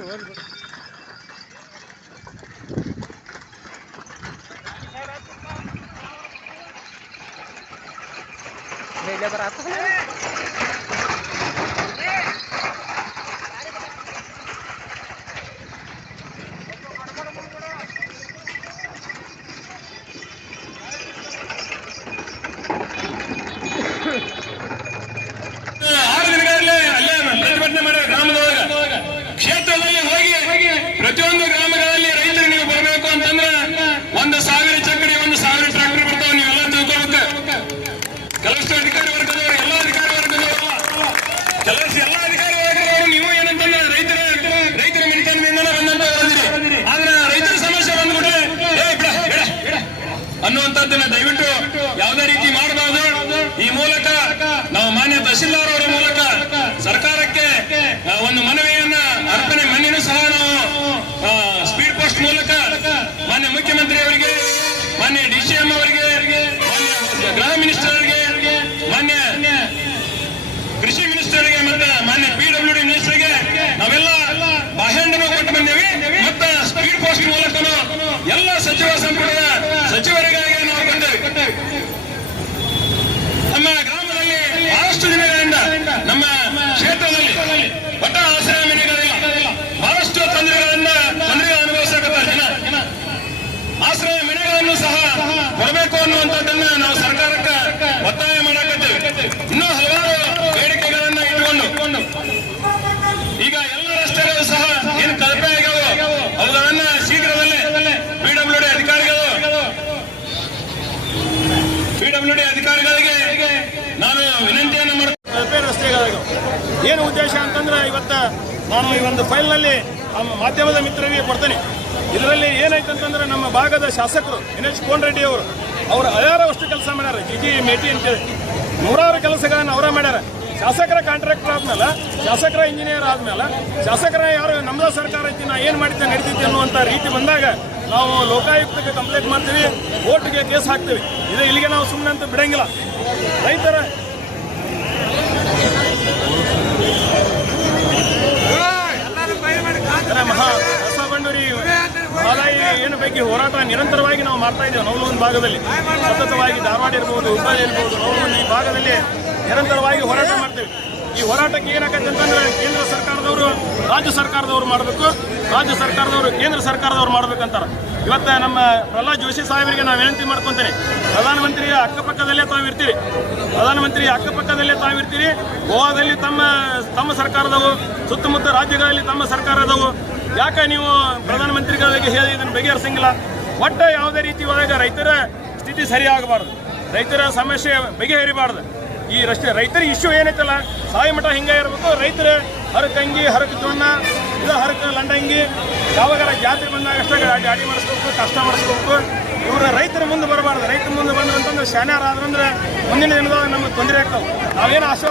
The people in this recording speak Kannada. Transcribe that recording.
pro ônibus. Melhor abraço. ಕೆಲವಷ್ಟು ಅಧಿಕಾರಿ ವರ್ಗದವರು, ಎಲ್ಲ ಅಧಿಕಾರಿ ವರ್ಗದವರು ಕೆಲಸ ಎಲ್ಲ ಅಧಿಕಾರಿ ವರ್ಗದವರು, ನೀವು ಏನಂತಂದ್ರೆ ರೈತರ ರೈತರ ಮನೆತನದಿಂದಲೇ ಬಂದಂತ ಬಂದಿರಿ ಆದ್ರೆ ರೈತರ ಸಮಸ್ಯೆ ಬಂದ್ಬಿಟ್ರೆ ಅನ್ನುವಂಥದ್ದನ್ನ ದಯವಿಟ್ಟು ಯಾವುದೇ ರೀತಿ ಮಾಡಬಾರದು. ಈ ಮೂಲಕ ನಾವು ಮಾನ್ಯ ತಹಶೀಲ್ದಾರ್ ಅವರ ಮೂಲಕ ಸರ್ಕಾರಕ್ಕೆ ಒಂದು ಮನವಿಯನ್ನ ಅರ್ಪಣೆ ಮನೆಯನ್ನು ಸಹ ನಾವು ಸ್ಪೀಡ್ ಪೋಸ್ಟ್ ಮೂಲಕ ಮಾನ್ಯ ಮುಖ್ಯಮಂತ್ರಿ ಅವರಿಗೆ ಮಾನ್ಯ ಡಿ ಸಿ ಎಂ ಅವರಿಗೆ, ಮಾನ್ಯ ಗೃಹ ಮಿನಿಸ್ಟರ್ ಅವರಿಗೆ ಕೃಷಿ ಮಿನಿಸ್ಟರ್ಗೆ ಮತ್ತೆ ಮಾನ್ಯ ಪಿ ಡಬ್ಲ್ಯೂ ಡಿ ಮಿನಿಸ್ಟರ್ಗೆ ನಾವೆಲ್ಲ ಬಾಹ್ಯಾಂಡನು ಕೊಟ್ಟು ಬಂದೇವಿ. ಮತ್ತೆ ಸ್ಪೀಡ್ ಪೋಸ್ಟ್ ಮೂಲಕ ಎಲ್ಲ ಸಚಿವ ಸಂಪುಟದ ಸಚಿವರಿಗಾಗಿ ನಾವು ಬಂದೇವೆ. ನಮ್ಮ ಗ್ರಾಮದಲ್ಲಿ ಬಹಳಷ್ಟು ದಿನಗಳಿಂದ ನಮ್ಮ ಕ್ಷೇತ್ರದಲ್ಲಿ ಒಟ್ಟ ಆಶ್ರಯ ಮನೆಗಳಿಲ್ಲ ಬಹಳಷ್ಟು ತೊಂದರೆಗಳಿಂದ ತೊಂದರೆ ಅನುಭವಿಸಬೇಕಾದ ಜನ. ಆಶ್ರಯ ಮನೆಗಳನ್ನು ಸಹ ಕೊಡಬೇಕು ಅನ್ನುವಂಥದ್ದನ್ನ ನಾವು ಸರ್ಕಾರಕ್ಕೆ ಒತ್ತಾಯ ಮಾಡಕತ್ತೇವೆ ಇನ್ನೂ ಹಲವಾರು ಬೇಡಿಕೆಗಳನ್ನ ಇಟ್ಟುಕೊಂಡು ಈಗ ಎಲ್ಲ ರಸ್ತೆಗಳು ಸಹ ಏನು ಕಳಪೆ ಆಗ್ಯಾವ ಅವುಗಳನ್ನ ಶೀಘ್ರದಲ್ಲೇ ಪಿ ಡಬ್ಲ್ಯೂ ಡಿ ಅಧಿಕಾರಿಗಳು ಪಿ ಡಬ್ಲ್ಯೂ ಡಿ ಅಧಿಕಾರಿಗಳಿಗೆ ನಾನು ವಿನಂತಿಯನ್ನು ಮಾಡ್ತೀನಿ ಏನು ಉದ್ದೇಶ ಅಂತಂದ್ರೆ ಇವತ್ತು ನಾನು ಈ ಒಂದು ಫೈಲ್ನಲ್ಲಿ ನಮ್ಮ ಮಾಧ್ಯಮದ ಮಿತ್ರರಿಗೆ ಕೊಡ್ತೇನೆ. ಇದರಲ್ಲಿ ಏನಾಯ್ತು ಅಂತಂದ್ರೆ ನಮ್ಮ ಭಾಗದ ಶಾಸಕರು ಎಚ್ ಕೋನ್ ರೆಡ್ಡಿ ಅವರು ಅವರು ವರ್ಷ ಕೆಲಸ ಮಾಡ್ಯಾರ. ಜಿ ಜಿ ಮೇಟಿ ಅಂತೇಳಿ. ನೂರಾರು ಕೆಲಸಗಳನ್ನು ಅವರೇ ಮಾಡ್ಯಾರ. ಶಾಸಕರ ಕಾಂಟ್ರಾಕ್ಟರ್ ಆದ್ಮೇಲೆ, ಶಾಸಕರ ಇಂಜಿನಿಯರ್ ಆದ್ಮೇಲೆ, ಶಾಸಕರ ಯಾರು ನಮ್ಮದ ಸರ್ಕಾರ ಐತಿ, ನಾ ಏನು ಮಾಡಿದ್ದೆ, ನಡೀತಿದ್ದೆ ಅನ್ನುವಂಥ ರೀತಿ ಬಂದಾಗ ನಾವು ಲೋಕಾಯುಕ್ತಕ್ಕೆ ಕಂಪ್ಲೇಂಟ್ ಮಾಡ್ತೀವಿ, ಕೋರ್ಟ್ಗೆ ಕೇಸ್ ಹಾಕ್ತೀವಿ. ಇದು ಇಲ್ಲಿಗೆ ನಾವು ಸುಮ್ಮನೆ ಅಂತ ಬಿಡಂಗಿಲ್ಲ. ರೈತರ ಮಹಾ ಏನು ಬಗ್ಗೆ ಹೋರಾಟ ನಿರಂತರವಾಗಿ ನಾವು ಮಾಡ್ತಾ ಇದ್ದೇವೆ ನವಲಗುಂದ ಭಾಗದಲ್ಲಿ ಸತತವಾಗಿ ಧಾರವಾಡ ಇರ್ಬೋದು, ಹುಬ್ಬಳ್ಳಿ ಇರ್ಬೋದು ನವಲಗುಂದ ಈ ಭಾಗದಲ್ಲಿ ನಿರಂತರವಾಗಿ ಹೋರಾಟ ಮಾಡ್ತೇವೆ. ಈ ಹೋರಾಟಕ್ಕೆ ಏನಾಗತ್ತೆ ಅಂತಂದ್ರೆ ಕೇಂದ್ರ ಸರ್ಕಾರದವರು ರಾಜ್ಯ ಸರ್ಕಾರದವರು ಮಾಡಬೇಕು. ರಾಜ್ಯ ಸರ್ಕಾರದವರು ಕೇಂದ್ರ ಸರ್ಕಾರದವರು ಮಾಡ್ಬೇಕಂತಾರೆ. ಇವತ್ತು ನಮ್ಮ ಪ್ರಹ್ಲಾದ್ ಜೋಶಿ ಸಾಹೇಬರಿಗೆ ನಾವು ವಿನಂತಿ ಮಾಡ್ಕೊತೇನೆ. ಪ್ರಧಾನಮಂತ್ರಿಯ ಅಕ್ಕಪಕ್ಕದಲ್ಲೇ ತಾವು ಇರ್ತೀರಿ. ಪ್ರಧಾನಮಂತ್ರಿ ಅಕ್ಕಪಕ್ಕದಲ್ಲೇ ತಾವು ಇರ್ತೀರಿ. ಗೋವಾದಲ್ಲಿ ತಮ್ಮ ತಮ್ಮ ಸರ್ಕಾರದವು, ಸುತ್ತಮುತ್ತ ರಾಜ್ಯಗಳಲ್ಲಿ ತಮ್ಮ ಸರ್ಕಾರದವು. ಯಾಕೆ ನೀವು ಪ್ರಧಾನಮಂತ್ರಿಗಳಿಗೆ ಹೇಳಿ ಇದನ್ನು ಬಗೆಹರಿಸಂಗಿಲ್ಲ? ಒಟ್ಟು ಯಾವುದೇ ರೀತಿ ಒಳಗೆ ರೈತರ ಸ್ಥಿತಿ ಸರಿಯಾಗಬಾರ್ದು. ರೈತರ ಸಮಸ್ಯೆ ಬಗೆಹರಿಬಾರ್ದು. ಈ ರಸ್ತೆ ರೈತರ ಇಶ್ಯೂ ಏನೈತಲ್ಲ? ಸಾಯಿ ಮಠ ಹಿಂಗೆ ಇರಬೇಕು. ರೈತರ ಹರಕಂಗಿ ಹರಕ ಜೋಣ ಇದು ಹರಕ ಲಂಡಂಗಿ ಯಾವಾಗಾರ ಜಾತ್ರೆ ಬಂದಾಗ ಅಷ್ಟೇ ಗಾಡಿ ಮಾಡಿಸ್ಬೇಕು, ಕಷ್ಟ ಮಾಡಿಸ್ಬೇಕು. ಇವರು ರೈತರ ಮುಂದೆ ಬರಬಾರ್ದು. ರೈತರ ಮುಂದೆ ಬಂದ್ರಂತಂದ್ರೆ ಶಾನ್ಯಾರ ಆದ್ರಂದ್ರೆ ಮುಂದಿನ ದಿನದಾಗ ನಮಗೆ ತೊಂದರೆ ಆಗ್ತಾವೆ. ನಾವೇನು ಆಶ್ವಾಸ